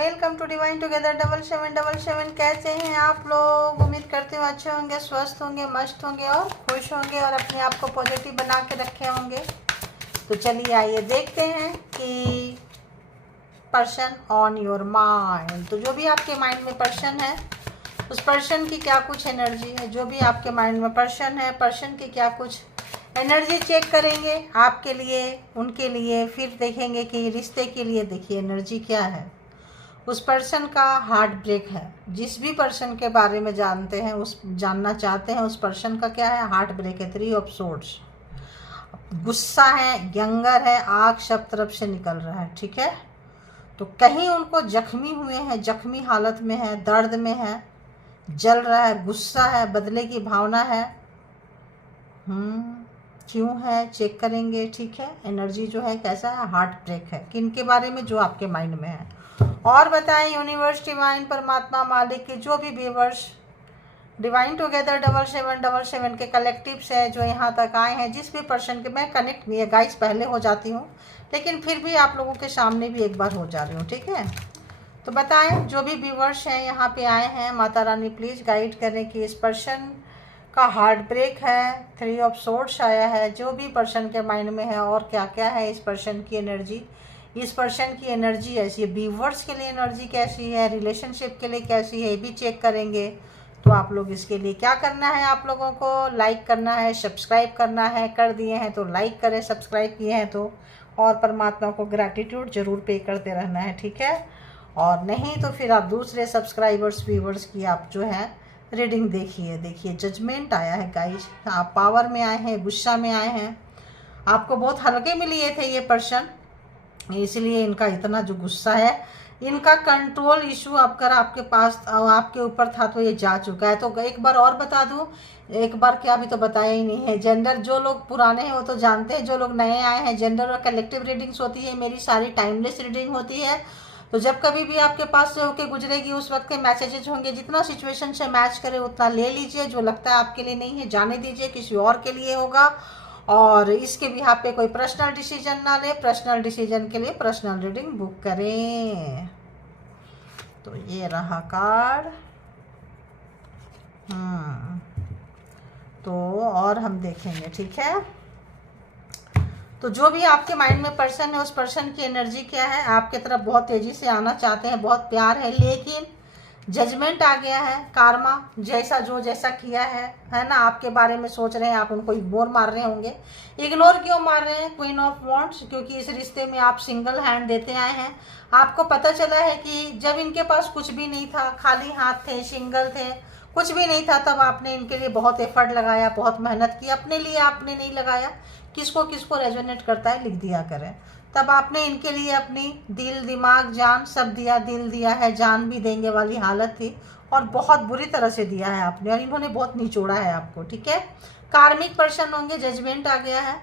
Welcome to divine together 7777। कैसे हैं आप लोग? उम्मीद करती हूँ अच्छे होंगे, स्वस्थ होंगे, मस्त होंगे और खुश होंगे और अपने आप को पॉजिटिव बना के रखे होंगे। तो चलिए आइए देखते हैं कि पर्सन ऑन योर माइंड, तो जो भी आपके माइंड में पर्सन है उस पर्सन की क्या कुछ एनर्जी है। जो भी आपके माइंड में पर्सन है, पर्सन की क्या कुछ एनर्जी चेक करेंगे आपके लिए, उनके लिए। फिर देखेंगे कि रिश्ते के लिए देखिए एनर्जी क्या है। उस पर्सन का हार्ट ब्रेक है। जिस भी पर्सन के बारे में जानते हैं, उस जानना चाहते हैं, उस पर्सन का क्या है, हार्ट ब्रेक है। 3 ऑफ सोर्ड्स। गुस्सा है, यंगर है, आग सब तरफ से निकल रहा है। ठीक है, तो कहीं उनको जख्मी हुए हैं, जख्मी हालत में है, दर्द में है, जल रहा है, गुस्सा है, बदले की भावना है। क्यों है चेक करेंगे। ठीक है, एनर्जी जो है कैसा है, हार्ट ब्रेक है। किन के बारे में? जो आपके माइंड में है। और बताएं यूनिवर्स, डिवाइन, परमात्मा, मालिक के जो भी व्यूअर्स डिवाइन टुगेदर 7777 के कलेक्टिव से जो यहाँ तक आए हैं, जिस भी पर्सन के मैं कनेक्ट नहीं है गाइस, पहले हो जाती हूँ लेकिन फिर भी आप लोगों के सामने भी एक बार हो जा रही हूँ। ठीक है, तो बताएं जो भी व्यूअर्स हैं यहाँ पे आए हैं, माता रानी प्लीज़ गाइड करें कि इस पर्सन का हार्ट ब्रेक है, 3 ऑफ सोर्ड्स आया है, जो भी पर्सन के माइंड में है और क्या क्या है इस पर्सन की एनर्जी। इस पर्सन की एनर्जी ऐसी है, व्यूअर्स के लिए एनर्जी कैसी है, रिलेशनशिप के लिए कैसी है, ये भी चेक करेंगे। तो आप लोग इसके लिए क्या करना है, आप लोगों को लाइक करना है, सब्सक्राइब करना है। कर दिए हैं तो लाइक करें, सब्सक्राइब किए हैं तो, और परमात्मा को ग्रैटिट्यूड जरूर पे करते रहना है। ठीक है, और नहीं तो फिर आप दूसरे सब्सक्राइबर्स व्यूअर्स की आप जो है रीडिंग देखिए। देखिए जजमेंट आया है गाइस, आप पावर में आए हैं, गुस्सा में आए हैं, आपको बहुत हल्के में लिए थे ये पर्सन, इसलिए इनका इतना जो गुस्सा है, इनका कंट्रोल इशू अगर आपके पास आपके ऊपर था तो ये जा चुका है। तो एक बार और बता दूं, एक बार क्या अभी तो बताया ही नहीं है। जेंडर, जो लोग पुराने हैं वो तो जानते हैं, जो लोग नए आए हैं, जेंडर और कलेक्टिव रीडिंग्स होती है, मेरी सारी टाइमलेस रीडिंग होती है। तो जब कभी भी आपके पास से होके गुजरेगी उस वक्त के मैसेजेज होंगे, जितना सिचुएशन से मैच करे उतना ले लीजिए। जो लगता है आपके लिए नहीं है जाने दीजिए, किसी और के लिए होगा। और इसके बिहाफ पे कोई पर्सनल डिसीजन ना ले, पर्सनल डिसीजन के लिए पर्सनल रीडिंग बुक करें। तो ये रहा कार्ड। तो और हम देखेंगे। ठीक है, तो जो भी आपके माइंड में पर्सन है उस पर्सन की एनर्जी क्या है, आपके तरफ बहुत तेजी से आना चाहते हैं, बहुत प्यार है, लेकिन जजमेंट आ गया है। कार्मा जैसा किया है ना, आपके बारे में सोच रहे हैं, आप उनको इग्नोर मार रहे होंगे। इग्नोर क्यों मार रहे हैं? क्वीन ऑफ वॉन्ड्स, क्योंकि इस रिश्ते में आप सिंगल हैंड देते आए हैं। आपको पता चला है कि जब इनके पास कुछ भी नहीं था, खाली हाथ थे, सिंगल थे, कुछ भी नहीं था, तब आपने इनके लिए बहुत एफर्ट लगाया, बहुत मेहनत की। अपने लिए आपने नहीं लगाया, किसको किसको रेजोनेट करता है लिख दिया करें। तब आपने इनके लिए अपनी दिल, दिमाग, जान सब दिया। दिल दिया है, जान भी देंगे वाली हालत थी, और बहुत बुरी तरह से दिया है आपने, और इन्होंने बहुत निचोड़ा है आपको। ठीक है, कार्मिक पर्सन होंगे। जजमेंट आ गया है,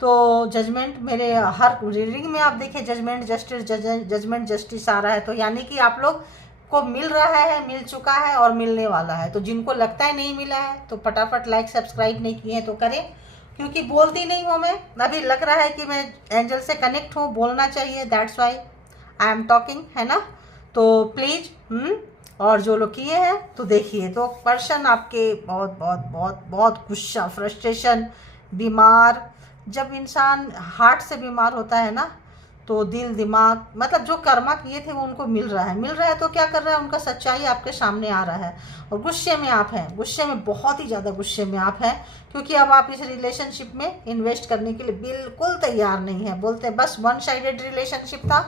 तो जजमेंट मेरे हर रीडिंग में आप देखिए जजमेंट, जस्टिस, जजमेंट, जस्टिस आ रहा है। तो यानी कि आप लोग को मिल रहा है, मिल चुका है और मिलने वाला है। तो जिनको लगता है नहीं मिला है तो फटाफट लाइक सब्सक्राइब नहीं किए तो करें, क्योंकि बोलती नहीं हूँ मैं। अभी लग रहा है कि मैं एंजल से कनेक्ट हूँ, बोलना चाहिए, that's why I am talking, है ना। तो प्लीज और जो लोग किए हैं तो देखिए। तो पर्सन आपके बहुत बहुत बहुत बहुत गुस्सा, फ्रस्ट्रेशन, बीमार। जब इंसान हार्ट से बीमार होता है ना, तो दिल, दिमाग, मतलब जो कर्मा किए थे वो उनको मिल रहा है। तो क्या कर रहा है, उनका सच्चाई आपके सामने आ रहा है। और गुस्से में आप हैं, गुस्से में, बहुत ही ज़्यादा गुस्से में आप हैं, क्योंकि अब आप इस रिलेशनशिप में इन्वेस्ट करने के लिए बिल्कुल तैयार नहीं है। बोलते बस वन साइडेड रिलेशनशिप था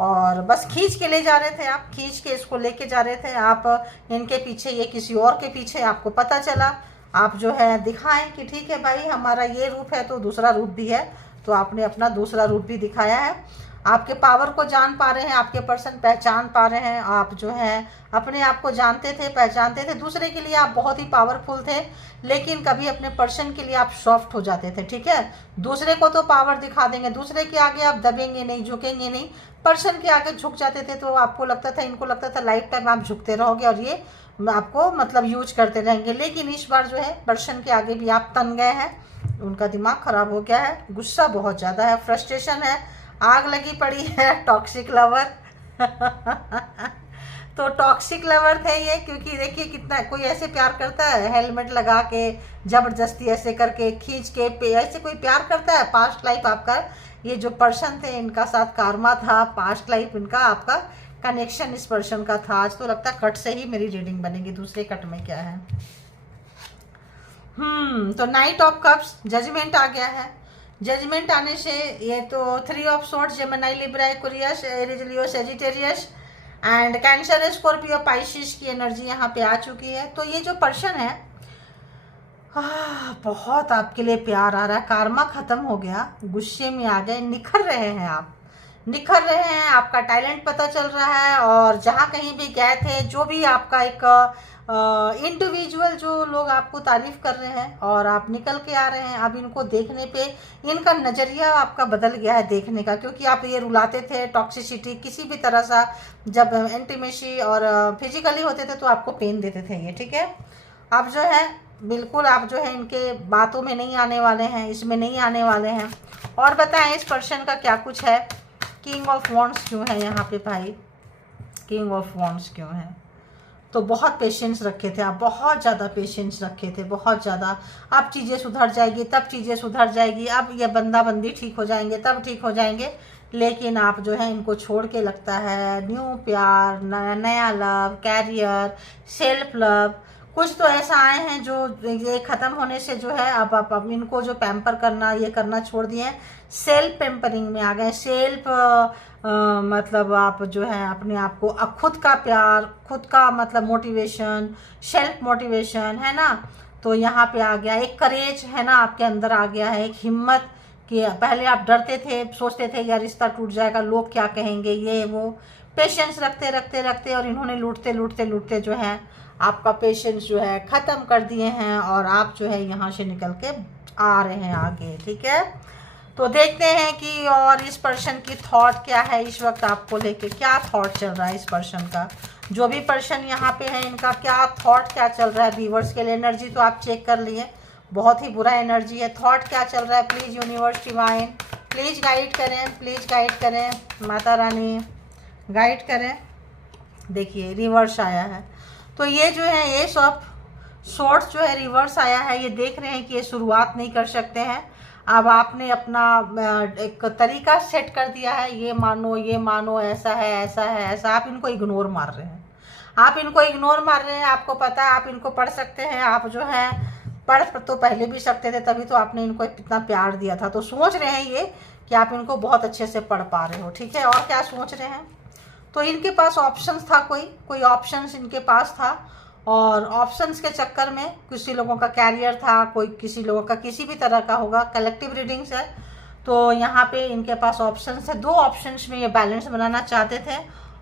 और बस खींच के ले जा रहे थे आप, खींच के इसको लेके जा रहे थे आप इनके पीछे, ये किसी और के पीछे। आपको पता चला, आप जो है दिखाएं कि ठीक है भाई हमारा ये रूप है तो दूसरा रूप भी है। तो आपने अपना दूसरा रूप भी दिखाया है। आपके पावर को जान पा रहे हैं, आपके पर्सन पहचान पा रहे हैं। आप जो है अपने आप को जानते थे, पहचानते थे। दूसरे के लिए आप बहुत ही पावरफुल थे, लेकिन कभी अपने पर्सन के लिए आप सॉफ्ट हो जाते थे। ठीक है, दूसरे को तो पावर दिखा देंगे, दूसरे के आगे आप दबेंगे नहीं, झुकेंगे नहीं। पर्सन के आगे झुक जाते थे तो आपको लगता था, इनको लगता था लाइफ टाइम आप झुकते रहोगे और ये आपको मतलब यूज करते रहेंगे। लेकिन इस बार जो है पर्सन के आगे भी आप तन गए हैं, उनका दिमाग खराब हो गया है, गुस्सा बहुत ज़्यादा है, फ्रस्ट्रेशन है, आग लगी पड़ी है, टॉक्सिक लवर तो टॉक्सिक लवर थे ये, क्योंकि देखिए कितना कोई ऐसे प्यार करता है हेलमेट लगा के, जबरदस्ती ऐसे करके खींच के ऐसे कोई प्यार करता है। पास्ट लाइफ आपका ये जो पर्सन थे इनका साथ कार्मा था, पास्ट लाइफ इनका आपका कनेक्शन इस पर्सन का था। आज तो लगता है कट से ही मेरी रीडिंग बनेगी, दूसरे कट में क्या है। तो नाइट ऑफ कप्स, जजमेंट आ गया है। जजमेंट आने से ये तो 3 of swords, Gemini, Libra, Aquarius, Aries, Leo, Sagittarius and cancer, Scorpio, Pisces की एनर्जी यहाँ पे आ चुकी है। तो ये जो पर्सन है बहुत आपके लिए प्यार आ रहा है, कार्मा खत्म हो गया, गुस्से में आ गए, निखर रहे हैं आप, निखर रहे हैं, आपका टैलेंट पता चल रहा है। और जहाँ कहीं भी गए थे, जो भी आपका एक इंडिविजुअल जो लोग आपको तारीफ कर रहे हैं और आप निकल के आ रहे हैं, अब इनको देखने पे इनका नज़रिया आपका बदल गया है देखने का, क्योंकि आप ये रुलाते थे, टॉक्सिसिटी किसी भी तरह सा जब इंटीमेसी और फिजिकली होते थे तो आपको पेन देते थे ये, ठीक है। अब जो है बिल्कुल आप जो है इनके बातों में नहीं आने वाले हैं, इसमें नहीं आने वाले हैं। और बताएं इस पर्सन का क्या कुछ है। किंग ऑफ वॉन्ड्स क्यों है यहाँ पे भाई, किंग ऑफ वॉन्ड्स क्यों है। तो बहुत पेशेंस रखे थे आप, बहुत ज़्यादा पेशेंस रखे थे, बहुत ज़्यादा। अब चीज़ें सुधर जाएगी, तब चीज़ें सुधर जाएगी, अब ये बंदा बंदी ठीक हो जाएंगे, तब ठीक हो जाएंगे। लेकिन आप जो है इनको छोड़ के लगता है न्यू प्यार, नया लव, कैरियर, सेल्फ लव, कुछ तो ऐसा आए हैं जो ये ख़त्म होने से जो है अब इनको जो पैम्पर करना ये करना छोड़ दिए, सेल्फ पैम्परिंग में आ गए। सेल्फ मतलब आप जो है अपने आप को खुद का प्यार, खुद का मतलब मोटिवेशन, सेल्फ मोटिवेशन है ना। तो यहाँ पे आ गया एक करेज है ना, आपके अंदर आ गया है एक हिम्मत कि पहले आप डरते थे, सोचते थे यार रिश्ता टूट जाएगा, लोग क्या कहेंगे, ये वो। पेशेंस रखते रखते रखते और इन्होंने लूटते लूटते लूटते जो है आपका पेशेंस जो है ख़त्म कर दिए हैं और आप जो है यहाँ से निकल के आ रहे हैं आगे, ठीक है। तो देखते हैं कि और इस पर्सन की थॉट क्या है इस वक्त आपको लेके, क्या थॉट चल रहा है इस पर्सन का। जो भी पर्सन यहाँ पे है इनका क्या थॉट क्या चल रहा है। व्यूअर्स के लिए एनर्जी तो आप चेक कर लिए, बहुत ही बुरा एनर्जी है। थॉट क्या चल रहा है, please universe divine please guide करें, प्लीज़ गाइड करें, माता रानी गाइड करें। देखिए रिवर्स आया है, तो ये जो है ये सब शॉर्ट्स जो है रिवर्स आया है। ये देख रहे हैं कि ये शुरुआत नहीं कर सकते हैं। अब आपने अपना एक तरीका सेट कर दिया है, ये मानो ऐसा है ऐसा है ऐसा। आप इनको इग्नोर मार रहे हैं, आप इनको इग्नोर मार रहे हैं। आपको पता है आप इनको पढ़ सकते हैं, आप जो है पढ़ तो पहले भी सकते थे, तभी तो आपने इनको इतना प्यार दिया था। तो सोच रहे हैं ये कि आप इनको बहुत अच्छे से पढ़ पा रहे हो, ठीक है। और क्या सोच रहे हैं, तो इनके पास ऑप्शंस था, कोई ऑप्शंस इनके पास था और ऑप्शंस के चक्कर में किसी लोगों का कैरियर था, कोई किसी लोगों का किसी भी तरह का होगा। कलेक्टिव रीडिंग्स है तो यहाँ पे इनके पास ऑप्शंस है, 2 ऑप्शंस में ये बैलेंस बनाना चाहते थे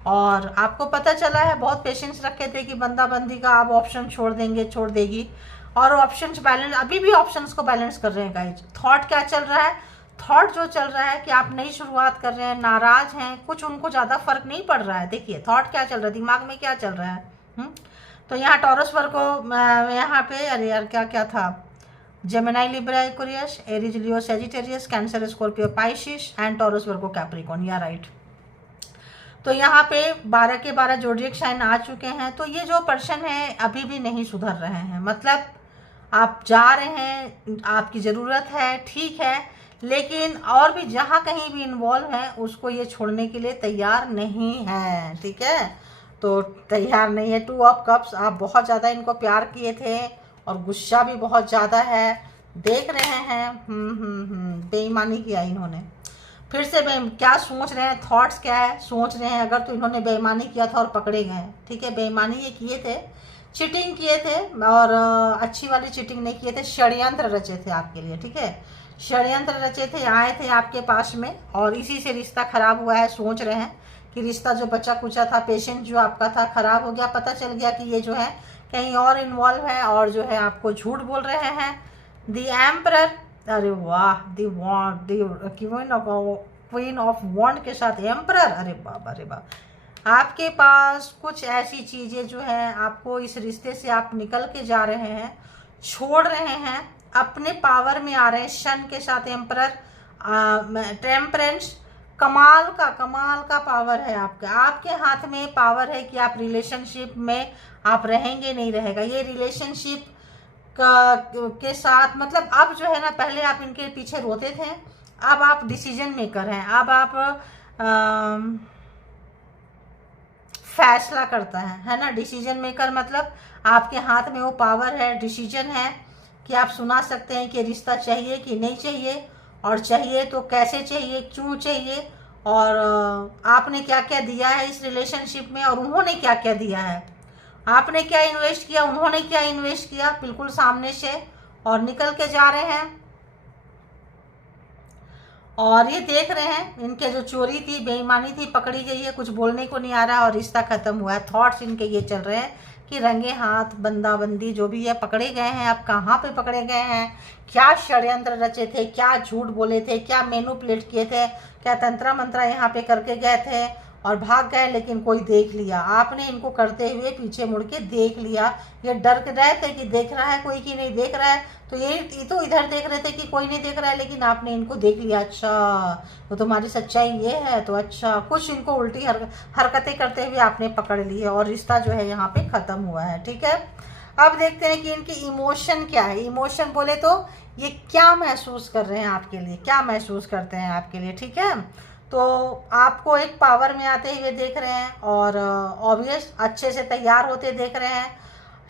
और आपको पता चला है बहुत पेशेंस रखे थे कि बंदा बंदी का आप ऑप्शन छोड़ देंगे, छोड़ देगी। और ऑप्शंस बैलेंस, अभी भी ऑप्शंस को बैलेंस कर रहे हैं गाइज। थॉट क्या चल रहा है, थॉट जो चल रहा है कि आप नई शुरुआत कर रहे हैं, नाराज हैं, कुछ उनको ज़्यादा फर्क नहीं पड़ रहा है। देखिए थॉट क्या चल रहा है, दिमाग में क्या चल रहा है। तो यहाँ टॉरस वर्गो, यहाँ पे अरे यार क्या क्या था, Gemini, Libra, Aquarius, Aries, Leo, Sagittarius, cancer, Scorpio, Pisces and Taurus Virgo, Capricorn, या राइट। तो यहाँ पे 12 के 12 जोडिएक साइन आ चुके हैं। तो ये जो पर्सन है अभी भी नहीं सुधर रहे हैं, मतलब आप जा रहे हैं, आपकी ज़रूरत है, ठीक है, लेकिन और भी जहाँ कहीं भी इन्वॉल्व है उसको ये छोड़ने के लिए तैयार नहीं है, ठीक है। तो तैयार नहीं है। 2 ऑफ कप्स, आप बहुत ज़्यादा इनको प्यार किए थे और गुस्सा भी बहुत ज़्यादा है, देख रहे हैं। बेईमानी किया इन्होंने, फिर से क्या सोच रहे हैं, थॉट्स क्या है, सोच रहे हैं अगर तो इन्होंने बेईमानी किया था और पकड़े गए, ठीक है। बेईमानी ये किए थे, चीटिंग किए थे और अच्छी वाली चीटिंग नहीं किए थे, षड्यंत्र रचे थे आपके लिए, ठीक है। षड्यंत्र रचे थे, आए थे आपके पास में और इसी से रिश्ता खराब हुआ है। सोच रहे हैं कि रिश्ता जो बचा कुचा था, पेशेंस जो आपका था, खराब हो गया। पता चल गया कि ये जो है कहीं और इन्वॉल्व है और जो है आपको झूठ बोल रहे हैं। द एम्परर, अरे वाह, क्वीन ऑफ वॉन्ड के साथ एम्परर, अरे बाबा रे बाप। आपके पास कुछ ऐसी चीज़ें जो है आपको इस रिश्ते से आप निकल के जा रहे हैं, छोड़ रहे हैं, अपने पावर में आ रहे हैं। सन के साथ एम्परर, टेम्परेंस, कमाल का पावर है आपके हाथ में पावर है कि आप रिलेशनशिप में आप रहेंगे नहीं रहेगा। ये रिलेशनशिप के साथ मतलब अब जो है ना, पहले आप इनके पीछे रोते थे, अब आप डिसीजन मेकर हैं, अब आप फैसला करता है ना। डिसीजन मेकर मतलब आपके हाथ में वो पावर है, डिसीजन है कि आप सुना सकते हैं कि रिश्ता चाहिए कि नहीं चाहिए, और चाहिए तो कैसे चाहिए, क्यों चाहिए, और आपने क्या क्या दिया है इस रिलेशनशिप में और उन्होंने क्या क्या दिया है। आपने क्या इन्वेस्ट किया, उन्होंने क्या इन्वेस्ट किया, बिल्कुल सामने से, और निकल के जा रहे हैं। और ये देख रहे हैं इनके जो चोरी थी, बेईमानी थी, पकड़ी गई है, कुछ बोलने को नहीं आ रहा और रिश्ता खत्म हुआ है। थॉट्स इनके ये चल रहे हैं कि रंगे हाथ बंदाबंदी जो भी है पकड़े गए हैं। अब कहाँ पे पकड़े गए हैं, क्या षड्यंत्र रचे थे, क्या झूठ बोले थे, क्या मैनिपुलेट किए थे, क्या तंत्र मंत्र यहाँ पे करके गए थे और भाग गए, लेकिन कोई देख लिया। आपने इनको करते हुए पीछे मुड़ के देख लिया। ये डर के रहे थे कि देख रहा है कोई कि नहीं देख रहा है, तो ये तो इधर देख रहे थे कि कोई नहीं देख रहा है, लेकिन आपने इनको देख लिया। अच्छा तो तुम्हारी सच्चाई ये है, तो अच्छा कुछ इनको उल्टी हरकतें करते हुए आपने पकड़ ली है और रिश्ता जो है यहाँ पे ख़त्म हुआ है। ठीक है, अब देखते हैं कि इनकी इमोशन क्या है। इमोशन बोले तो ये क्या महसूस कर रहे हैं आपके लिए, क्या महसूस करते हैं आपके लिए। ठीक है, तो आपको एक पावर में आते हुए देख रहे हैं और ऑब्वियस अच्छे से तैयार होते देख रहे हैं।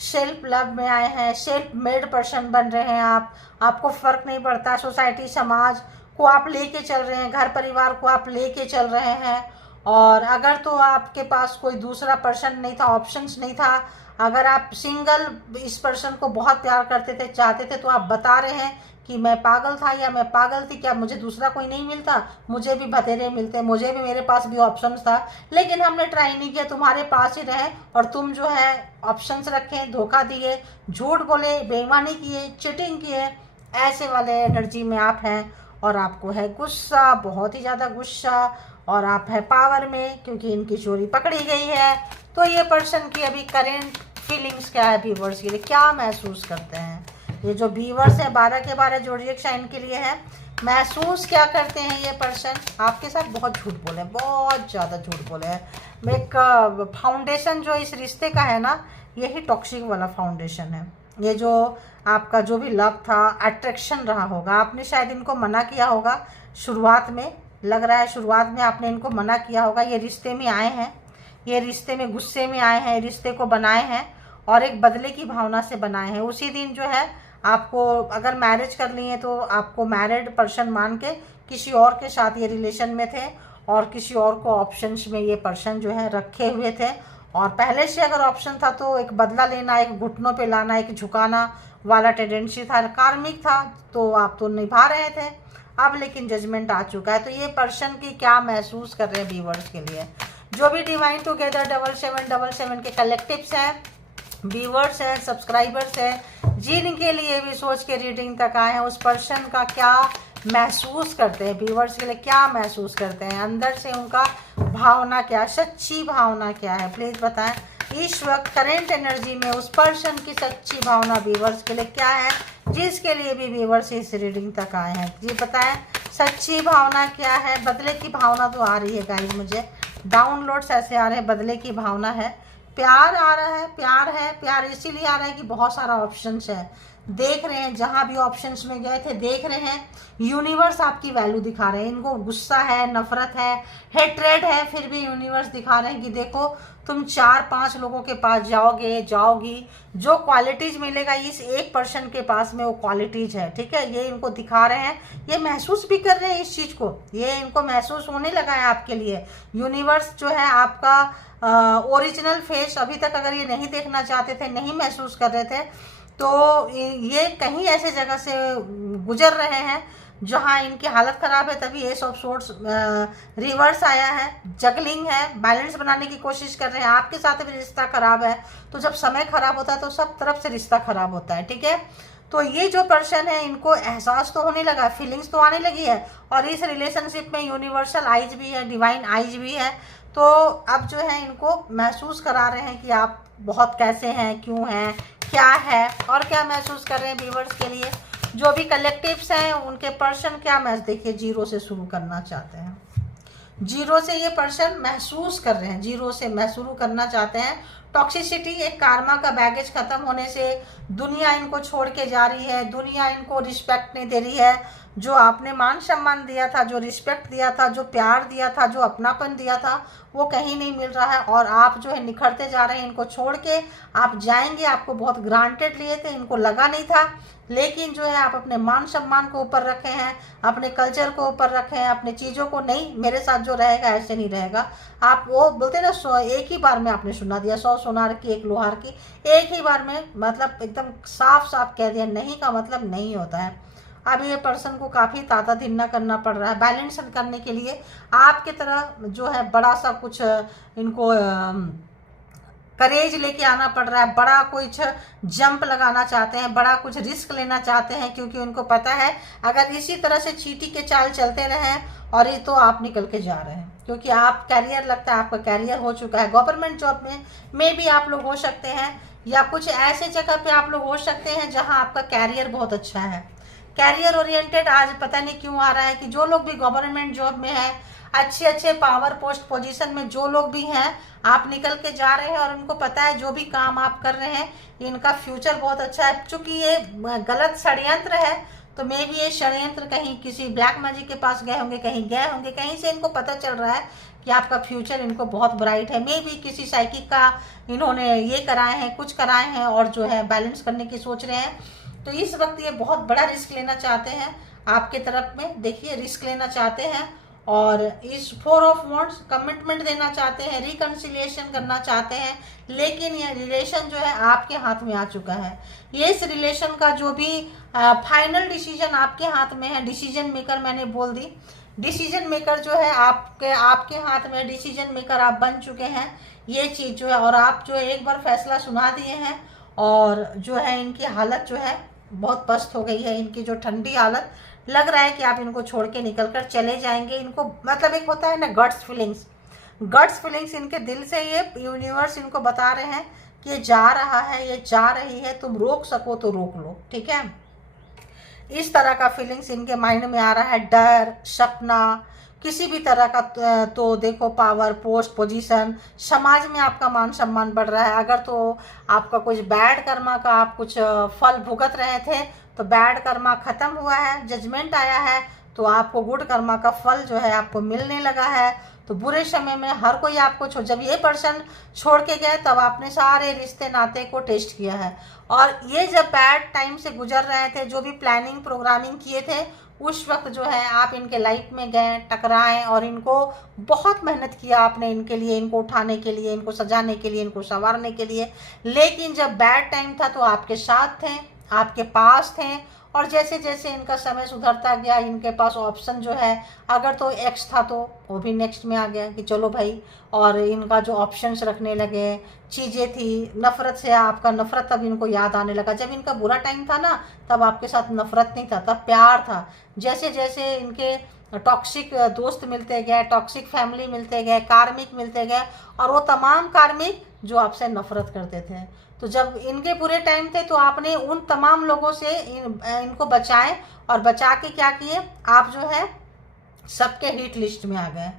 सेल्फ लव में आए हैं, सेल्फ मेड पर्सन बन रहे हैं आप। आपको फ़र्क नहीं पड़ता, सोसाइटी समाज को आप लेके चल रहे हैं, घर परिवार को आप लेके चल रहे हैं। और अगर तो आपके पास कोई दूसरा पर्सन नहीं था, ऑप्शंस नहीं था, अगर आप सिंगल इस पर्सन को बहुत प्यार करते थे, चाहते थे, तो आप बता रहे हैं कि मैं पागल था या मैं पागल थी, क्या मुझे दूसरा कोई नहीं मिलता, मुझे भी बतेरे मिलते, मुझे भी, मेरे पास भी ऑप्शंस था, लेकिन हमने ट्राई नहीं किया, तुम्हारे पास ही रहे और तुम जो है ऑप्शंस रखे, धोखा दिए, झूठ बोले, बेईमानी किए, चीटिंग किए। ऐसे वाले एनर्जी में आप हैं और आपको है गुस्सा, बहुत ही ज़्यादा गुस्सा, और आप है पावर में क्योंकि इनकी चोरी पकड़ी गई है। तो ये पर्सन की अभी करेंट फीलिंग्स क्या है, व्यूवर्स के लिए क्या महसूस करते हैं। ये जो व्यूवर्स है 12 के 12 ज़ोडिएक साइन के लिए है, महसूस क्या करते हैं ये पर्सन। आपके साथ बहुत झूठ बोले, बहुत ज़्यादा झूठ बोले हैं। एक फाउंडेशन जो इस रिश्ते का है ना, यही टॉक्सिक वाला फाउंडेशन है। ये जो आपका जो भी लव था, अट्रैक्शन रहा होगा, आपने शायद इनको मना किया होगा शुरुआत में, लग रहा है शुरुआत में आपने इनको मना किया होगा। ये रिश्ते में आए हैं, ये रिश्ते में गुस्से में आए हैं, रिश्ते को बनाए हैं और एक बदले की भावना से बनाए हैं। उसी दिन जो है आपको अगर मैरिज कर लिए तो आपको मैरिड पर्सन मान के किसी और के साथ ये रिलेशन में थे और किसी और को ऑप्शंस में ये पर्सन जो है रखे हुए थे। और पहले से अगर ऑप्शन था तो एक बदला लेना, एक घुटनों पे लाना, एक झुकाना वाला टेंडेंसी था, कार्मिक था, तो आप तो निभा रहे थे। अब लेकिन जजमेंट आ चुका है। तो ये पर्सन की क्या महसूस कर रहे हैं व्यूवर्स के लिए, जो भी डिवाइन टुगेदर 7777 के कलेक्टिव्स हैं, व्यूवर्स हैं, सब्सक्राइबर्स हैं, जिनके लिए भी सोच के रीडिंग तक आए हैं, उस पर्सन का क्या महसूस करते हैं, व्यूवर्स के लिए क्या महसूस करते हैं, अंदर से उनका भावना क्या, सच्ची भावना क्या है, प्लीज़ बताएं। इस वक्त करेंट एनर्जी में उस पर्सन की सच्ची भावना व्यूवर्स के लिए क्या है, जिसके लिए भी व्यूवर्स इस रीडिंग तक आए हैं। जी बताएं, सच्ची भावना क्या है। बदले की भावना तो आ रही है गाइस, मुझे डाउनलोड्स ऐसे आ रहे हैं, बदले की भावना है, प्यार आ रहा है, प्यार है। प्यार इसीलिए आ रहा है कि बहुत सारा ऑप्शंस है, देख रहे हैं, जहां भी ऑप्शंस में गए थे देख रहे हैं, यूनिवर्स आपकी वैल्यू दिखा रहे हैं। इनको गुस्सा है, नफरत है, हेट्रेड है, फिर भी यूनिवर्स दिखा रहे हैं कि देखो तुम 4-5 लोगों के पास जाओगे, जाओगी, जो क्वालिटीज मिलेगा इस एक पर्सन के पास में वो क्वालिटीज है। ठीक है, ये इनको दिखा रहे हैं, ये महसूस भी कर रहे हैं इस चीज को, ये इनको महसूस होने लगा है आपके लिए। यूनिवर्स जो है आपका ओरिजिनल फेस अभी तक अगर ये नहीं देखना चाहते थे, नहीं महसूस कर रहे थे, तो ये कहीं ऐसे जगह से गुजर रहे हैं जहां इनकी हालत ख़राब है, तभी एस ऑफ सोर्ट्स रिवर्स आया है, जगलिंग है, बैलेंस बनाने की कोशिश कर रहे हैं। आपके साथ भी रिश्ता ख़राब है, तो जब समय ख़राब होता है तो सब तरफ से रिश्ता ख़राब होता है। ठीक है, तो ये जो पर्सन है इनको एहसास तो होने लगा, फीलिंग्स तो आने लगी है, और इस रिलेशनशिप में यूनिवर्सल आइज भी है, डिवाइन आइज भी है। तो अब जो है इनको महसूस करा रहे हैं कि आप बहुत कैसे हैं, क्यों हैं, क्या है, और क्या महसूस कर रहे हैं व्यूवर्स के लिए। जो भी कलेक्टिव्स हैं उनके पर्सन क्या मैच देखिए 0 से शुरू करना चाहते हैं। जीरो से ये पर्सन महसूस कर रहे हैं, जीरो से शुरू करना चाहते हैं। टॉक्सिसिटी, एक कार्मा का बैगेज खत्म होने से दुनिया इनको छोड़ के जा रही है, दुनिया इनको रिस्पेक्ट नहीं दे रही है। जो आपने मान सम्मान दिया था, जो रिस्पेक्ट दिया था, जो प्यार दिया था, जो अपनापन दिया था, वो कहीं नहीं मिल रहा है। और आप जो है निखरते जा रहे हैं, इनको छोड़ के आप जाएंगे। आपको बहुत ग्रांटेड लिए थे, इनको लगा नहीं था, लेकिन जो है आप अपने मान सम्मान को ऊपर रखे हैं, अपने कल्चर को ऊपर रखे हैं, अपने चीज़ों को, नहीं मेरे साथ जो रहेगा ऐसे नहीं रहेगा। आप वो बोलते ना, 100 एक ही बार में आपने सुना दिया, 100 सोनार की एक लोहार की, एक ही बार में मतलब एकदम साफ साफ कह दिया। नहीं का मतलब नहीं होता है। अब ये पर्सन को काफ़ी ताता धिन्ना करना पड़ रहा है। बैलेंस करने के लिए आपके तरह जो है बड़ा सा कुछ इनको करेज लेके आना पड़ रहा है। बड़ा कुछ जंप लगाना चाहते हैं, बड़ा कुछ रिस्क लेना चाहते हैं, क्योंकि उनको पता है अगर इसी तरह से चींटी के चाल चलते रहें और ये तो आप निकल के जा रहे हैं। क्योंकि आप कैरियर, लगता है आपका कैरियर हो चुका है। गवर्नमेंट जॉब में भी आप लोग हो सकते हैं, या कुछ ऐसे जगह पे आप लोग हो सकते हैं जहां आपका कैरियर बहुत अच्छा है। कैरियर ओरिएंटेड आज पता नहीं क्यों आ रहा है कि जो लोग भी गवर्नमेंट जॉब में है, अच्छे अच्छे पावर पोस्ट पोजीशन में जो लोग भी हैं, आप निकल के जा रहे हैं और उनको पता है जो भी काम आप कर रहे हैं इनका फ्यूचर बहुत अच्छा है। चूंकि ये गलत षड्यंत्र है, तो मे भी ये षड्यंत्र कहीं किसी ब्लैक मैजिक के पास गए होंगे, कहीं गए होंगे, कहीं से इनको पता चल रहा है कि आपका फ्यूचर इनको बहुत ब्राइट है। मे भी किसी साइकिक का इन्होंने ये कराए हैं, कुछ कराए हैं, और जो है बैलेंस करने की सोच रहे हैं। तो इस वक्त ये बहुत बड़ा रिस्क लेना चाहते हैं आपके तरफ में। देखिए, रिस्क लेना चाहते हैं और इस 4 ऑफ वांड्स कमिटमेंट देना चाहते हैं, रिकन्सिलिएशन करना चाहते हैं, लेकिन ये रिलेशन जो है आपके हाथ में आ चुका है। ये इस रिलेशन का जो भी फाइनल डिसीजन आपके हाथ में है। डिसीजन मेकर मैंने बोल दी, डिसीजन मेकर जो है आपके हाथ में, डिसीजन मेकर आप बन चुके हैं ये चीज़ जो है। और आप जो एक बार फैसला सुना दिए हैं, और जो है इनकी हालत जो है बहुत पस्त हो गई है। इनकी जो ठंडी हालत, लग रहा है कि आप इनको छोड़ के निकल कर चले जाएंगे। इनको मतलब एक होता है ना गट्स फीलिंग्स इनके दिल से, ये यूनिवर्स इनको बता रहे हैं कि ये जा रहा है, ये जा रही है, तुम रोक सको तो रोक लो, ठीक है। इस तरह का फीलिंग्स इनके माइंड में आ रहा है। डर, सपना, किसी भी तरह का, तो देखो पावर, पोस्ट, पोजीशन, समाज में आपका मान सम्मान बढ़ रहा है। अगर तो आपका कुछ बैड कर्मा का आप कुछ फल भुगत रहे थे, तो बैड कर्मा खत्म हुआ है, जजमेंट आया है, तो आपको गुड कर्मा का फल जो है आपको मिलने लगा है। तो बुरे समय में हर कोई आपको जब ये पर्सन छोड़ के गए, तब आपने सारे रिश्ते नाते को टेस्ट किया है। और ये जब बैड टाइम से गुजर रहे थे, जो भी प्लानिंग प्रोग्रामिंग किए थे, उस वक्त जो है आप इनके लाइफ में गए, टकराए, और इनको बहुत मेहनत किया आपने इनके लिए, इनको उठाने के लिए, इनको सजाने के लिए, इनको संवारने के लिए। लेकिन जब बैड टाइम था तो आपके साथ थे, आपके पास थे। और जैसे जैसे इनका समय सुधरता गया, इनके पास ऑप्शन जो है, अगर तो एक्स था तो वो भी नेक्स्ट में आ गया कि चलो भाई। और इनका जो ऑप्शंस रखने लगे, चीज़ें थी, नफ़रत से आपका नफ़रत तब इनको याद आने लगा। जब इनका बुरा टाइम था ना, तब आपके साथ नफ़रत नहीं था, तब प्यार था। जैसे जैसे इनके टॉक्सिक दोस्त मिलते गए, टॉक्सिक फैमिली मिलते गए, कार्मिक मिलते गए, और वो तमाम कार्मिक जो आपसे नफ़रत करते थे। तो जब इनके बुरे टाइम थे, तो आपने उन तमाम लोगों से इनको बचाए, और बचा के क्या किए, आप जो है सबके हिट लिस्ट में आ गए।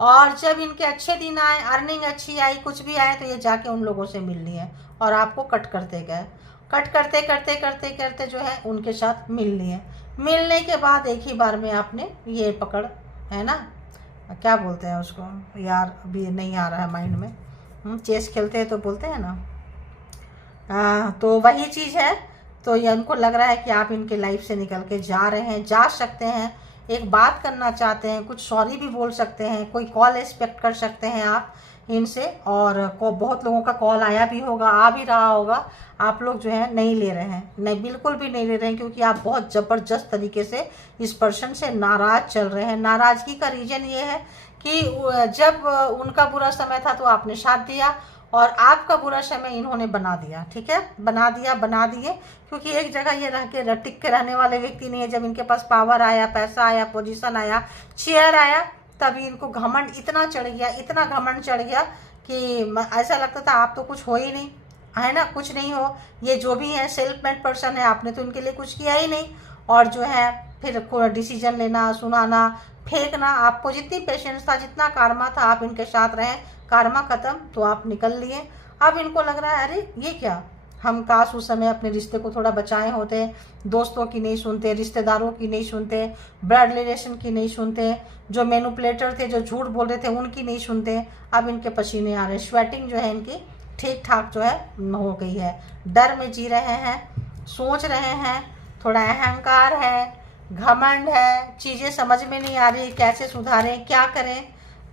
और जब इनके अच्छे दिन आए, अर्निंग अच्छी आई, कुछ भी आए, तो ये जाके उन लोगों से मिल लिए और आपको कट करते गए। कट करते करते करते करते जो है उनके साथ मिल लिए। मिलने के बाद एक ही बार में आपने ये पकड़, है ना, क्या बोलते हैं उसको यार, अभी नहीं आ रहा है माइंड में। चेस खेलते हैं तो बोलते हैं ना, तो वही चीज़ है। तो ये उनको लग रहा है कि आप इनके लाइफ से निकल के जा रहे हैं, जा सकते हैं, एक बात करना चाहते हैं, कुछ सॉरी भी बोल सकते हैं, कोई कॉल एक्सपेक्ट कर सकते हैं आप इनसे। और बहुत लोगों का कॉल आया भी होगा, आ भी रहा होगा, आप लोग जो है नहीं ले रहे हैं, नहीं बिल्कुल भी नहीं ले रहे हैं, क्योंकि आप बहुत ज़बरदस्त तरीके से इस पर्सन से नाराज़ चल रहे हैं। नाराज़गी का रीज़न ये है कि जब उनका बुरा समय था तो आपने साथ दिया, और आपका बुरा समय इन्होंने बना दिया, ठीक है, बना दिए। क्योंकि एक जगह ये रह के टिक के रहने वाले व्यक्ति नहीं है। जब इनके पास पावर आया, पैसा आया, पोजीशन आया, चेयर आया, तभी इनको घमंड इतना चढ़ गया, इतना घमंड चढ़ गया कि ऐसा लगता था आप तो कुछ हो ही नहीं, है ना, कुछ नहीं हो। ये जो भी है सेल्फ मेड पर्सन है, आपने तो इनके लिए कुछ किया ही नहीं। और जो है फिर डिसीजन लेना, सुनाना, फेंकना। आपको जितनी पेशेंस था, जितना कार्मा था, आप इनके साथ रहे, कार्मा खत्म तो आप निकल लिए। अब इनको लग रहा है अरे ये क्या, हम काश उस समय अपने रिश्ते को थोड़ा बचाए होते, दोस्तों की नहीं सुनते, रिश्तेदारों की नहीं सुनते, ब्लड रिलेशन की नहीं सुनते, जो मैनिपुलेटर थे, जो झूठ बोल रहे थे, उनकी नहीं सुनते। अब इनके पसीने आ रहे, स्वेटिंग जो है इनकी ठीक ठाक जो है हो गई है। डर में जी रहे हैं, सोच रहे हैं, थोड़ा अहंकार है, घमंड है, चीज़ें समझ में नहीं आ रही, कैसे सुधारें, क्या करें,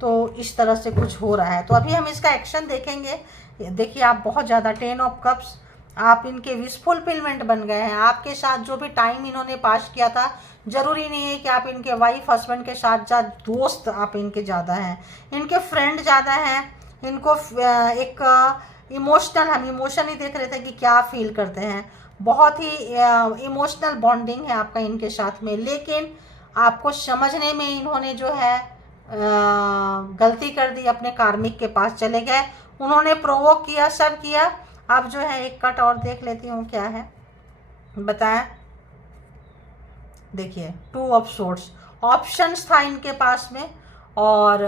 तो इस तरह से कुछ हो रहा है। तो अभी हम इसका एक्शन देखेंगे। देखिए आप बहुत ज़्यादा 10 ऑफ कप्स, आप इनके विश फुलफिलमेंट बन गए हैं। आपके साथ जो भी टाइम इन्होंने पास किया था, ज़रूरी नहीं है कि आप इनके वाइफ हस्बैंड के साथ दोस्त आप इनके ज़्यादा हैं, इनके फ्रेंड ज़्यादा हैं। इनको एक इमोशनल, हम इमोशन ही देख रहे थे कि क्या फील करते हैं, बहुत ही इमोशनल बॉन्डिंग है आपका इनके साथ में। लेकिन आपको समझने में इन्होंने जो है गलती कर दी, अपने कार्मिक के पास चले गए, उन्होंने प्रोवोक किया, सब किया। अब जो है एक कट और देख लेती हूँ क्या है, बताएं। देखिए 2 ऑफ सोर्ड्स, ऑप्शंस था इनके पास में, और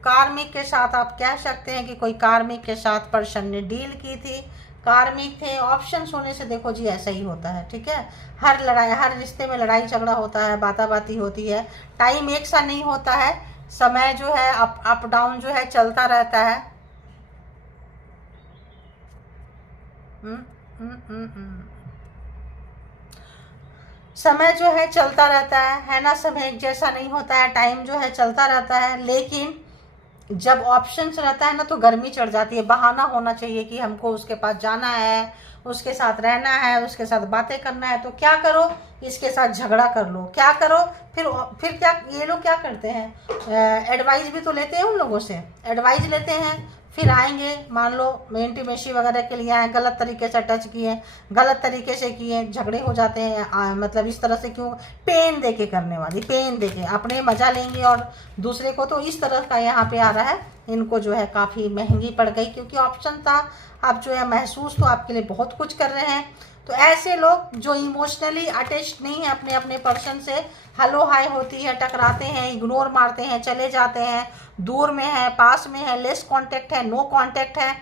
कार्मिक के साथ आप कह सकते हैं कि कोई कार्मिक के साथ पर्सन ने डील की थी, कार्मिक थे। ऑप्शंस होने से देखो जी ऐसा ही होता है, ठीक है। हर लड़ाई, हर रिश्ते में लड़ाई झगड़ा होता है, बाताबाती होती है, टाइम एक सा नहीं होता है, समय जो है अप डाउन जो है चलता रहता है। समय जो है चलता रहता है ना, समय एक जैसा नहीं होता है, टाइम जो है चलता रहता है। लेकिन जब ऑप्शंस रहता है ना तो गर्मी चढ़ जाती है, बहाना होना चाहिए कि हमको उसके पास जाना है, उसके साथ रहना है, उसके साथ बातें करना है। तो क्या करो, इसके साथ झगड़ा कर लो, क्या करो, फिर क्या ये लोग क्या करते हैं, एडवाइस भी तो लेते हैं उन लोगों से, एडवाइस लेते हैं, फिर आएंगे, मान लो इंटीमेसी वगैरह के लिए आए, गलत तरीके से टच किए, गलत तरीके से किए, झगड़े हो जाते हैं। मतलब इस तरह से क्यों, पेन देके करने वाली, पेन देके अपने मजा लेंगे और दूसरे को, तो इस तरह का यहाँ पे आ रहा है। इनको जो है काफ़ी महंगी पड़ गई, क्योंकि ऑप्शन था। आप जो है महसूस तो आपके लिए बहुत कुछ कर रहे हैं। तो ऐसे लोग जो इमोशनली अटैच्ड नहीं है अपने अपने पर्सन से, हेलो हाय होती है, टकराते हैं, इग्नोर मारते हैं, चले जाते हैं, दूर में है, पास में है, लेस कांटेक्ट है, नो कांटेक्ट है,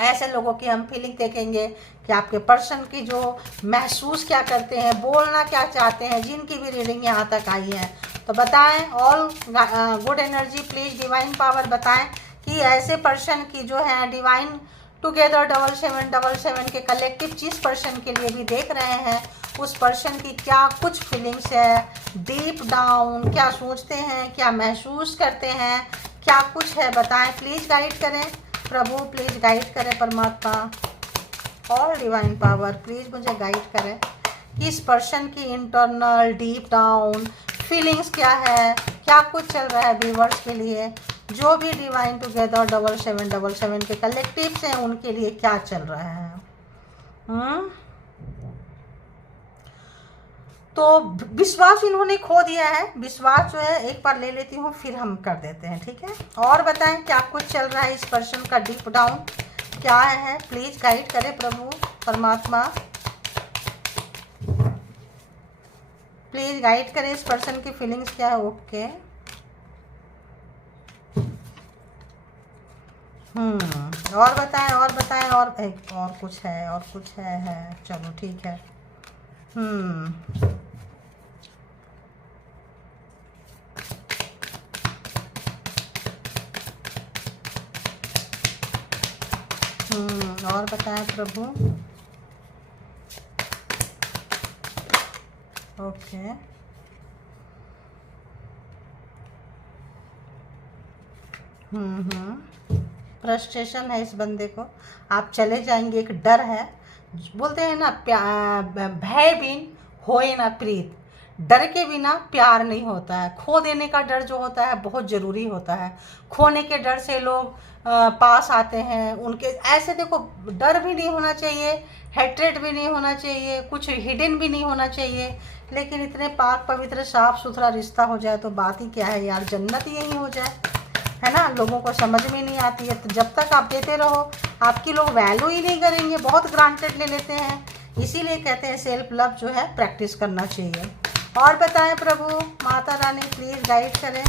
ऐसे लोगों की हम फीलिंग देखेंगे कि आपके पर्सन की जो महसूस क्या करते हैं, बोलना क्या चाहते हैं, जिनकी भी रीडिंग यहाँ तक आई है। तो बताएं, all good energy please, divine power बताएं कि ऐसे पर्सन की जो है डिवाइन टुगेदर 7777 के कलेक्टिव जिस पर्सन के लिए भी देख रहे हैं, उस पर्सन की क्या कुछ फीलिंग्स है, डीप डाउन क्या सोचते हैं, क्या महसूस करते हैं, क्या कुछ है, बताएं प्लीज़। गाइड करें प्रभु, प्लीज़ गाइड करें परमात्मा, ऑल डिवाइन पावर प्लीज़ मुझे गाइड करें कि इस पर्सन की इंटरनल डीप डाउन फीलिंग्स क्या है, क्या कुछ चल रहा है व्यूअर्स के लिए, जो भी डिवाइन टुगेदर 7777 के कलेक्टिव्स हैं उनके लिए क्या चल रहा है। तो विश्वास इन्होंने खो दिया है, विश्वास जो है एक बार ले लेती हूँ, फिर हम कर देते हैं, ठीक है। और बताएं क्या कुछ चल रहा है, इस पर्सन का डीप डाउन क्या है, प्लीज गाइड करें प्रभु परमात्मा, प्लीज गाइड करें इस पर्सन की फीलिंग्स क्या है। ओके, और बताएं, और बताएं, और कुछ है, और कुछ है, चलो ठीक है। और बताएं प्रभु। ओके, फ्रस्ट्रेशन है इस बंदे को, आप चले जाएंगे, एक डर है, बोलते हैं ना भय बिन होए ना प्रीत, डर के बिना प्यार नहीं होता है। खो देने का डर जो होता है बहुत ज़रूरी होता है, खोने के डर से लोग पास आते हैं उनके। ऐसे देखो, डर भी नहीं होना चाहिए, हेट्रेड भी नहीं होना चाहिए, कुछ हिडन भी नहीं होना चाहिए, लेकिन इतने पाक पवित्र साफ सुथरा रिश्ता हो जाए तो बात ही क्या है यार, जन्नत ही यही हो जाए, है ना। लोगों को समझ में नहीं आती है, तो जब तक आप देते रहो आपकी लोग वैल्यू ही नहीं करेंगे, बहुत ग्रांटेड ले लेते हैं। इसीलिए कहते हैं सेल्फ लव जो है प्रैक्टिस करना चाहिए। और बताएं प्रभु माता रानी, प्लीज़ गाइड करें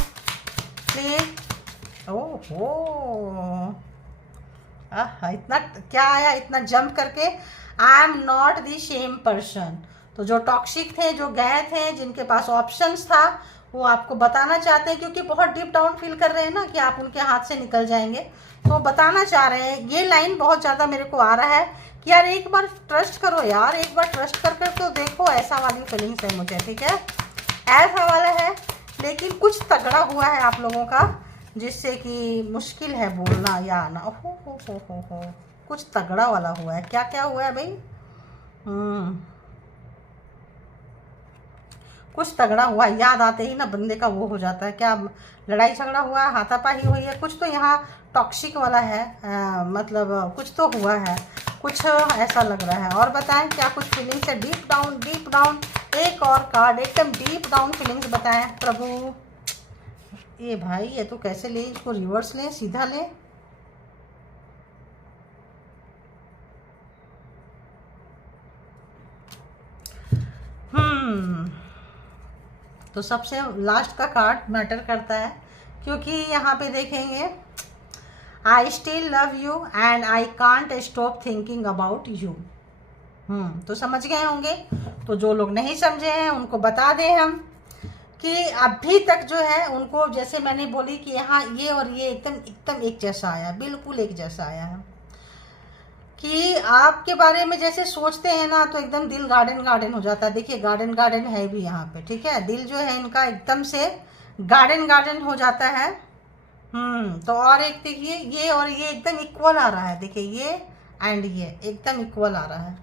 प्लीज़। ओहो, इतना क्या आया, इतना जंप करके। I am not the same person. तो जो टॉक्सिक थे, जो गए थे, जिनके पास ऑप्शंस था, वो आपको बताना चाहते हैं, क्योंकि बहुत डीप डाउन फील कर रहे हैं ना कि आप उनके हाथ से निकल जाएंगे, तो बताना चाह रहे हैं। ये लाइन बहुत ज़्यादा मेरे को आ रहा है कि यार एक बार ट्रस्ट करो यार, एक बार ट्रस्ट कर कर तो देखो। ऐसा वाली फीलिंग्स है मुझे, ठीक है, ऐसा वाला है। लेकिन कुछ तगड़ा हुआ है आप लोगों का, जिससे कि मुश्किल है बोलना या आना। हो कुछ तगड़ा वाला हुआ है। क्या क्या हुआ है भाई? कुछ तगड़ा हुआ है, याद आते ही ना बंदे का वो हो जाता है। क्या लड़ाई झगड़ा हुआ है, हाथापाई हुई है, कुछ तो यहाँ टॉक्सिक वाला है। मतलब कुछ तो हुआ है, कुछ ऐसा लग रहा है। और बताएं क्या कुछ फीलिंग्स है डीप डाउन, डीप डाउन। एक और कार्ड, एकदम डीप डाउन फीलिंग्स बताएं प्रभु। ये भाई ये तो कैसे लें इसको, रिवर्स लें, सीधा लें? तो सबसे लास्ट का कार्ड मैटर करता है, क्योंकि यहाँ पे देखेंगे I still love you and I can't stop thinking about you. तो समझ गए होंगे। तो जो लोग नहीं समझे हैं उनको बता दें हम कि अभी तक जो है उनको, जैसे मैंने बोली कि यहाँ ये और ये एकदम एकदम एक जैसा आया, बिल्कुल एक जैसा आया है, कि आपके बारे में जैसे सोचते हैं ना तो एकदम दिल गार्डन गार्डन हो जाता है। देखिए गार्डन गार्डन है भी यहाँ पे, ठीक है, दिल जो है इनका एकदम से गार्डन गार्डन हो जाता है। तो और एक देखिए ये और ये एकदम इक्वल आ रहा है। देखिए ये एंड ये एकदम इक्वल आ रहा है।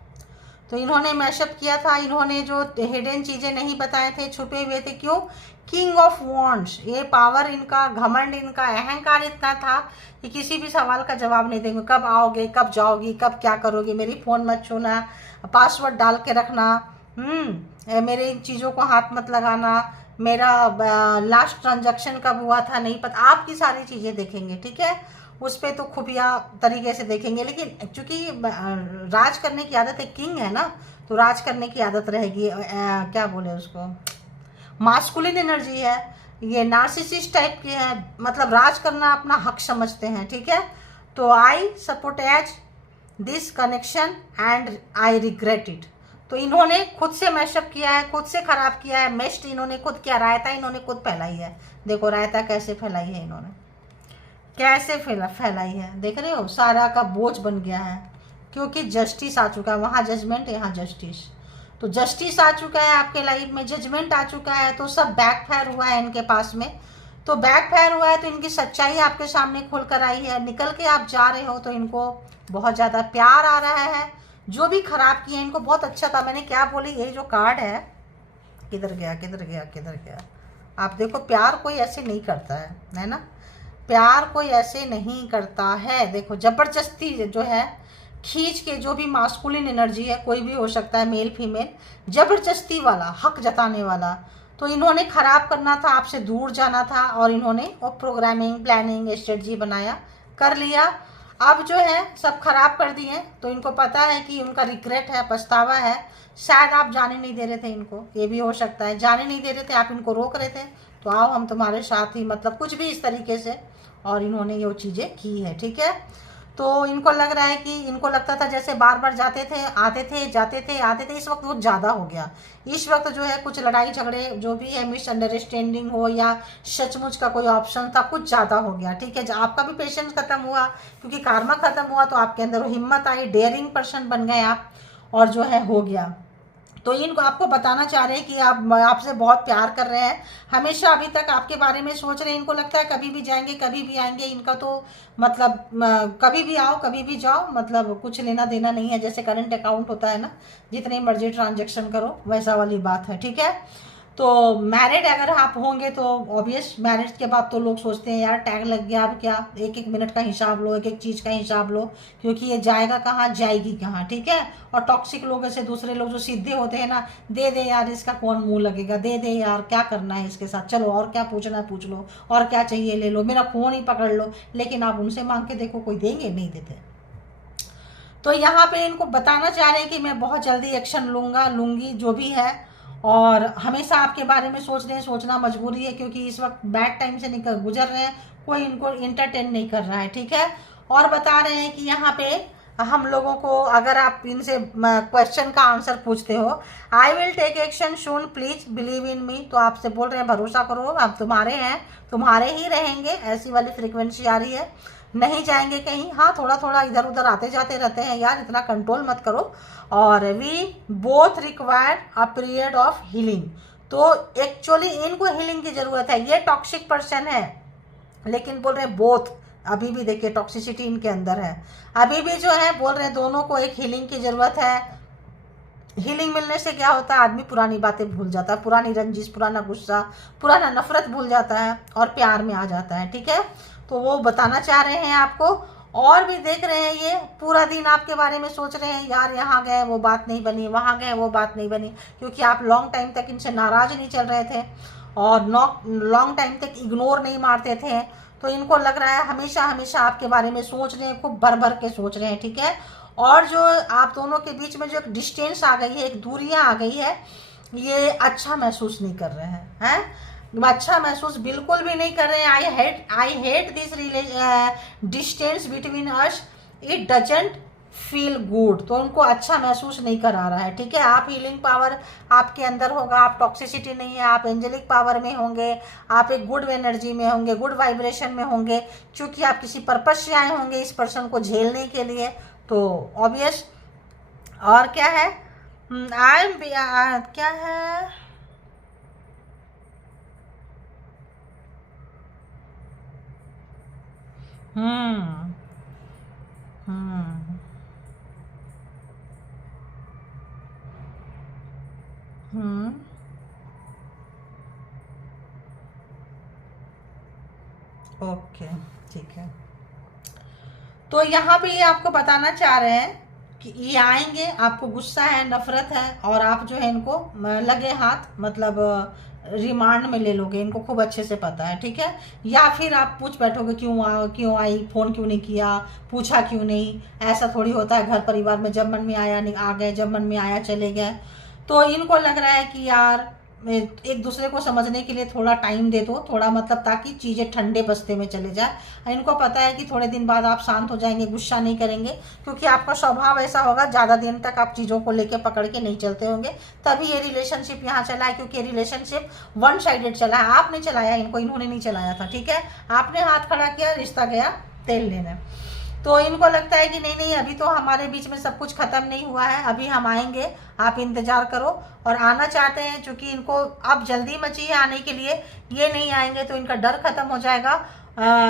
तो इन्होंने मैशअप किया था, इन्होंने जो हिडन चीज़ें नहीं बताए थे, छुपे हुए थे। क्यों? किंग ऑफ वॉन्ड्स, ये पावर इनका, घमंड इनका, अहंकार इतना था कि किसी भी सवाल का जवाब नहीं देंगे। कब आओगे, कब जाओगी, कब क्या करोगे, मेरी फ़ोन मत छूना, पासवर्ड डाल के रखना, मेरे इन चीज़ों को हाथ मत लगाना, मेरा लास्ट ट्रांजैक्शन कब हुआ था नहीं पता, आपकी सारी चीज़ें देखेंगे, ठीक है। उस पर तो खुफिया तरीके से देखेंगे। लेकिन चूंकि राज करने की आदत है, किंग है ना, तो राज करने की आदत रहेगी। क्या बोले उसको, मास्कुलिन एनर्जी है ये, नार्सिसिस्ट टाइप की है, मतलब राज करना अपना हक समझते हैं, ठीक है। तो I supported this connection and I regret it. तो इन्होंने खुद से मैशअप किया है, खुद से खराब किया है, मेस्ट इन्होंने खुद किया, रायता इन्होंने खुद फैलाई है। देखो रायता कैसे फैलाई है इन्होंने, कैसे फैलाई है, देख रहे हो, सारा का बोझ बन गया है। क्योंकि जस्टिस आ चुका है, वहाँ जजमेंट, यहाँ जस्टिस। तो जस्टिस आ चुका है आपके लाइफ में, जजमेंट आ चुका है, तो सब बैकफायर हुआ है इनके पास में। तो बैकफायर हुआ है तो इनकी सच्चाई आपके सामने खुल कर आई है। निकल के आप जा रहे हो तो इनको बहुत ज़्यादा प्यार आ रहा है। जो भी खराब किया इनको बहुत अच्छा था। मैंने क्या बोली, ये जो कार्ड है, किधर गया किधर गया किधर गया, आप देखो प्यार कोई ऐसे नहीं करता है ना, प्यार कोई ऐसे नहीं करता है। देखो जबरदस्ती जो है खींच के, जो भी मास्कुलिन एनर्जी है, कोई भी हो सकता है, मेल फीमेल, जबरदस्ती वाला, हक जताने वाला। तो इन्होंने खराब करना था, आपसे दूर जाना था, और इन्होंने वो प्रोग्रामिंग, प्लानिंग, स्ट्रेटजी बनाया, कर लिया। अब जो है सब खराब कर दिए। तो इनको पता है कि उनका रिग्रेट है, पछतावा है। शायद आप जाने नहीं दे रहे थे इनको, ये भी हो सकता है, जाने नहीं दे रहे थे, आप इनको रोक रहे थे, तो आओ हम तुम्हारे साथ ही, मतलब कुछ भी इस तरीके से। और इन्होंने ये चीज़ें की है, ठीक है। तो इनको लग रहा है कि, इनको लगता था जैसे बार बार जाते थे, आते थे, जाते थे, आते थे, इस वक्त वो ज़्यादा हो गया। इस वक्त जो है कुछ लड़ाई झगड़े जो भी है, मिसअंडरस्टैंडिंग हो या सचमुच का कोई ऑप्शन था, कुछ ज़्यादा हो गया, ठीक है। आपका भी पेशेंस खत्म हुआ, क्योंकि कार्मा खत्म हुआ, तो आपके अंदर हिम्मत आई, डेयरिंग पर्सन बन गए आप, और जो है हो गया। तो इनको आपको बताना चाह रहे हैं कि आप आपसे बहुत प्यार कर रहे हैं, हमेशा अभी तक आपके बारे में सोच रहे हैं। इनको लगता है कभी भी जाएंगे, कभी भी आएंगे, इनका तो मतलब कभी भी आओ, कभी भी जाओ, मतलब कुछ लेना देना नहीं है। जैसे करंट अकाउंट होता है ना, जितने मर्जी ट्रांजेक्शन करो, वैसा वाली बात है, ठीक है। तो मैरिड अगर आप होंगे तो ऑब्वियस, मैरिज के बाद तो लोग सोचते हैं यार टैग लग गया, अब क्या, एक एक मिनट का हिसाब लो, एक एक चीज़ का हिसाब लो, क्योंकि ये जाएगा कहाँ, जाएगी कहाँ, ठीक है। और टॉक्सिक लोग ऐसे, दूसरे लोग जो सीधे होते हैं ना, दे दे यार, इसका कौन मुंह लगेगा, दे दे यार, क्या करना है इसके साथ, चलो और क्या पूछना है पूछ लो, और क्या चाहिए ले लो, मेरा फ़ोन ही पकड़ लो। लेकिन आप उनसे मांग के देखो, कोई देंगे, नहीं देते। तो यहाँ पे इनको बताना चाह रहे हैं कि मैं बहुत जल्दी एक्शन लूँगा, लूँगी, जो भी है। और हमेशा आपके बारे में सोच रहे हैं, सोचना मजबूरी है क्योंकि इस वक्त बैड टाइम से निकल गुजर रहे हैं, कोई इनको इंटरटेन नहीं कर रहा है, ठीक है। और बता रहे हैं कि यहाँ पे हम लोगों को, अगर आप इनसे क्वेश्चन का आंसर पूछते हो, I will take action soon please believe in me, तो आपसे बोल रहे हैं भरोसा करो, आप तुम्हारे हैं, तुम्हारे ही रहेंगे, ऐसी वाली फ्रिक्वेंसी आ रही है, नहीं जाएंगे कहीं। हाँ, थोड़ा थोड़ा इधर उधर आते जाते रहते हैं यार, इतना कंट्रोल मत करो। और we both require a period of healing, तो एक्चुअली इनको हीलिंग की जरूरत है, ये टॉक्सिक पर्सन है, लेकिन बोल रहे हैं बोथ, अभी भी देखिए टॉक्सिसिटी इनके अंदर है, अभी भी जो है बोल रहे हैं दोनों को एक हीलिंग की जरूरत है। हीलिंग मिलने से क्या होता है, आदमी पुरानी बातें भूल जाता है, पुरानी रंजिश, पुराना गुस्सा, पुराना नफरत भूल जाता है और प्यार में आ जाता है, ठीक है। तो वो बताना चाह रहे हैं आपको। और भी देख रहे हैं, ये पूरा दिन आपके बारे में सोच रहे हैं, यार यहाँ गए वो बात नहीं बनी, वहाँ गए वो बात नहीं बनी, क्योंकि आप लॉन्ग टाइम तक इनसे नाराज नहीं चल रहे थे और लॉन्ग टाइम तक इग्नोर नहीं मारते थे, तो इनको लग रहा है हमेशा हमेशा आपके बारे में सोच रहे हैं, खूब भर भर के सोच रहे हैं, ठीक है। और जो आप दोनों के बीच में जो एक डिस्टेंस आ गई है, एक दूरियां आ गई है, ये अच्छा महसूस नहीं कर रहे हैं, अच्छा महसूस बिल्कुल भी नहीं कर रहे हैं। I hate this distance between us, it doesn't feel good, तो उनको अच्छा महसूस नहीं करा रहा है, ठीक है। आप हीलिंग पावर आपके अंदर होगा, आप टॉक्सिसिटी नहीं है, आप एंजेलिक पावर में होंगे, आप एक गुड एनर्जी में होंगे, गुड वाइब्रेशन में होंगे, क्योंकि आप किसी पर्पज से आए होंगे इस पर्सन को झेलने के लिए, तो ऑब्वियस। और क्या है, क्या है, हम्म हम्म हम्म ओके, ठीक है। तो यहाँ पे ये आपको बताना चाह रहे हैं कि ये आएंगे, आपको गुस्सा है, नफरत है, और आप जो है इनको लगे हाथ, मतलब रिमांड में ले लोगे, इनको खूब अच्छे से पता है, ठीक है। या फिर आप पूछ बैठोगे क्यों आई, फोन क्यों नहीं किया, पूछा क्यों नहीं, ऐसा थोड़ी होता है घर परिवार में, जब मन में आया नहीं आ गए, जब मन में आया चले गए। तो इनको लग रहा है कि यार एक दूसरे को समझने के लिए थोड़ा टाइम दे दो, थोड़ा मतलब ताकि चीज़ें ठंडे बस्ते में चले जाए। इनको पता है कि थोड़े दिन बाद आप शांत हो जाएंगे, गुस्सा नहीं करेंगे, क्योंकि आपका स्वभाव ऐसा होगा, ज़्यादा दिन तक आप चीज़ों को लेके पकड़ के नहीं चलते होंगे, तभी ये रिलेशनशिप यहाँ चला है, क्योंकि ये रिलेशनशिप वन साइडेड चला है, आपने चलाया इनको, इन्होंने नहीं चलाया था, ठीक है। आपने हाथ खड़ा किया, रिश्ता गया तेल लेने। तो इनको लगता है कि नहीं नहीं, अभी तो हमारे बीच में सब कुछ खत्म नहीं हुआ है, अभी हम आएंगे, आप इंतजार करो। और आना चाहते हैं, क्योंकि इनको अब जल्दी मची है आने के लिए, ये नहीं आएंगे तो इनका डर खत्म हो जाएगा।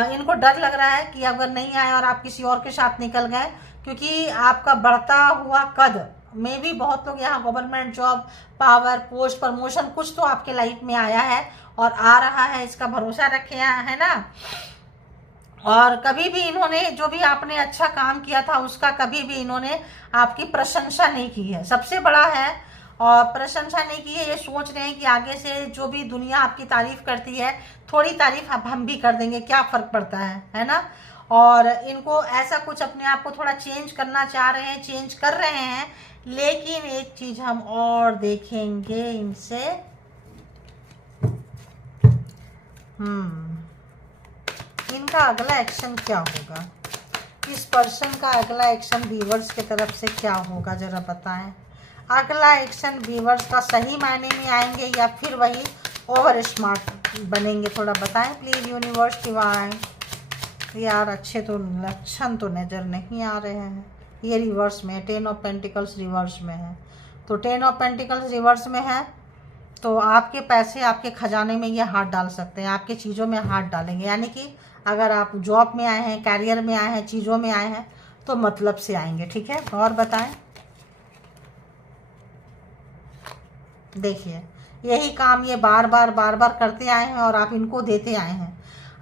इनको डर लग रहा है कि अगर नहीं आए और आप किसी और के साथ निकल गए, क्योंकि आपका बढ़ता हुआ कद में भी बहुत लोग यहाँ government job, power, post, promotion कुछ तो आपके लाइफ में आया है और आ रहा है, इसका भरोसा रखे है ना। और कभी भी इन्होंने जो भी आपने अच्छा काम किया था उसका कभी भी इन्होंने आपकी प्रशंसा नहीं की है, सबसे बड़ा है। और प्रशंसा नहीं की है, ये सोच रहे हैं कि आगे से जो भी दुनिया आपकी तारीफ करती है, थोड़ी तारीफ हम भी कर देंगे, क्या फ़र्क पड़ता है ना। और इनको ऐसा कुछ अपने आप को थोड़ा चेंज करना चाह रहे हैं, चेंज कर रहे हैं, लेकिन एक चीज़ हम और देखेंगे इनसे, इनका अगला एक्शन क्या होगा, इस पर्सन का अगला एक्शन व्यूअर्स की तरफ से क्या होगा, जरा बताएं। अगला एक्शन व्यूअर्स का सही मायने में आएंगे या फिर वही ओवर स्मार्ट बनेंगे, थोड़ा बताएं प्लीज़ यूनिवर्स डिवाइन। यार अच्छे तो लक्षण तो नज़र नहीं आ रहे हैं, ये रिवर्स में है, 10 ऑफ पेंटिकल्स रिवर्स में है, तो 10 ऑफ पेंटिकल्स रिवर्स में है, तो आपके पैसे आपके खजाने में ये हाथ डाल सकते हैं, आपके चीज़ों में हाथ डालेंगे, यानी कि अगर आप जॉब में आए हैं, कैरियर में आए हैं, चीज़ों में आए हैं, तो मतलब से आएंगे, ठीक है। और बताएं, देखिए यही काम ये बार बार करते आए हैं और आप इनको देते आए हैं,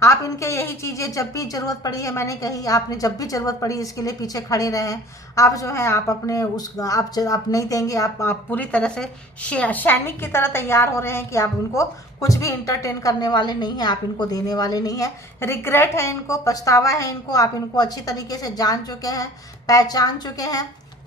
आप इनके यही चीज़ें जब भी ज़रूरत पड़ी है, मैंने कही आपने जब भी ज़रूरत पड़ी इसके लिए पीछे खड़े रहे हैं। आप जो है आप अपने उस आप नहीं देंगे, आप पूरी तरह से सैनिक की तरह तैयार हो रहे हैं कि आप उनको कुछ भी इंटरटेन करने वाले नहीं हैं, आप इनको देने वाले नहीं हैं। रिग्रेट है इनको, पछतावा है इनको, आप इनको अच्छी तरीके से जान चुके हैं, पहचान चुके हैं।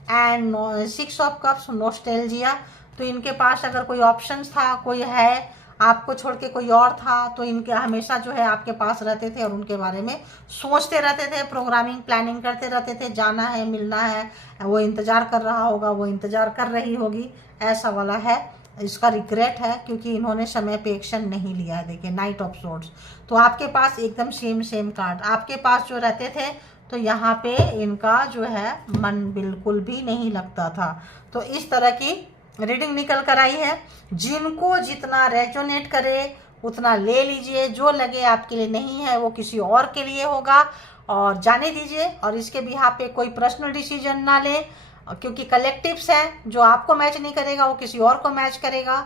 एंड 6 ऑफ कप्स, नॉस्टैल्जिया, तो इनके पास अगर कोई ऑप्शंस था, कोई है, आपको छोड़ के कोई और था, तो इनके हमेशा जो है आपके पास रहते थे और उनके बारे में सोचते रहते थे, प्रोग्रामिंग प्लानिंग करते रहते थे, जाना है, मिलना है, वो इंतज़ार कर रहा होगा, वो इंतज़ार कर रही होगी, ऐसा वाला है। इसका रिग्रेट है क्योंकि इन्होंने समय पे एक्शन नहीं लिया है। देखिए नाइट ऑफ सोर्ड्स, तो आपके पास एकदम सेम कार्ड आपके पास जो रहते थे, तो यहाँ पे इनका जो है मन बिल्कुल भी नहीं लगता था। तो इस तरह की रीडिंग निकल कर आई है। जिनको जितना रेजोनेट करे उतना ले लीजिए, जो लगे आपके लिए नहीं है वो किसी और के लिए होगा, और जाने दीजिए। और इसके बिहाफ पे कोई पर्सनल डिसीजन ना ले, क्योंकि कलेक्टिव्स हैं, जो आपको मैच नहीं करेगा वो किसी और को मैच करेगा।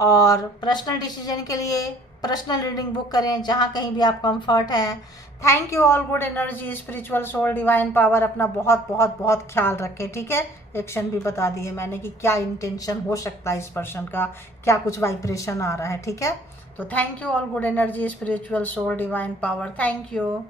और पर्सनल डिसीजन के लिए पर्सनल रीडिंग बुक करें जहाँ कहीं भी आप कंफर्ट है। Thank you all, good energy, spiritual soul, divine power. अपना बहुत बहुत बहुत ख्याल रखें, ठीक है। एक्शन भी बता दिए मैंने कि क्या इंटेंशन हो सकता है इस पर्सन का, क्या कुछ वाइब्रेशन आ रहा है, ठीक है। तो thank you all, good energy, spiritual soul, divine power, thank you.